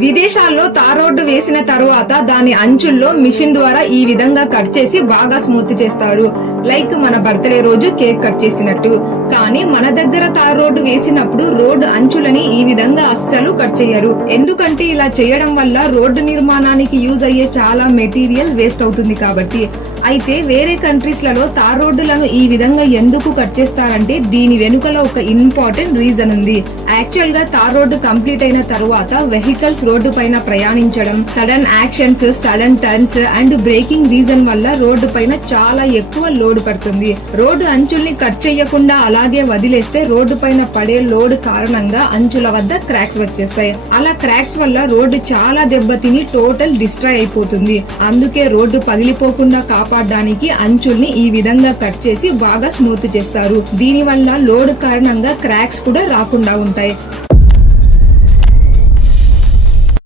విదేశాల్లో tar road వేసిన తరువాత దాని అంచుల్లో మిషన్ ద్వారా ఈ విధంగా కట్ చేసి బాగా స్మూత్ చేస్తారు. లైక్ మన బర్త్డే రోజు కేక్ కట్ చేసినట్టు. కానీ మన దగ్గర తార్ రోడ్డు వేసినప్పుడు రోడ్డు అంచులని ఈ విధంగా అస్సలు కట్ చేయరు. ఎందుకంటే ఇలా చేయడం వల్ల రోడ్డు నిర్మాణానికి యూజ్ అయ్యే చాలా మెటీరియల్ వేస్ట్ అవుతుంది కాబట్టి. అయితే వేరే కంట్రీస్ లలో తార్ రోడ్డులను ఈ విధంగా ఎందుకు కట్ చేస్తారంటే దీని వెనుకలో ఒక ఇంపార్టెంట్ రీజన్ ఉంది. యాక్చువల్ గా తార్ రోడ్డు కంప్లీట్ అయిన తరువాత వెహికల్స్ రోడ్డు పైన ప్రయాణించడం, sudden actions, sudden turns and breaking reason వల్ల రోడ్డు పైన చాలా ఎక్కువ లోడ్ పడుతుంది. రోడ్డు అంచుల్ని కట్ చేయకుండా అలాగే వదిలేస్తే రోడ్డు పైన పడే లోడ్ కారణంగా అంచుల వద్ద క్రాక్స్ వచ్చేస్తాయి. అలా క్రాక్స్ వల్ల రోడ్డు చాలా దెబ్బతిని టోటల్ డిస్ట్రాయ్ అయిపోతుంది. అందుకే రోడ్డు పగిలిపోకుండా కాపాడడానికి అంచుల్ని ఈ విధంగా కట్ చేసి బాగా స్మూత్ చేస్తారు. దీని వల్ల లోడ్ కారణంగా క్రాక్స్ కూడా రాకుండా ఉంటాయి.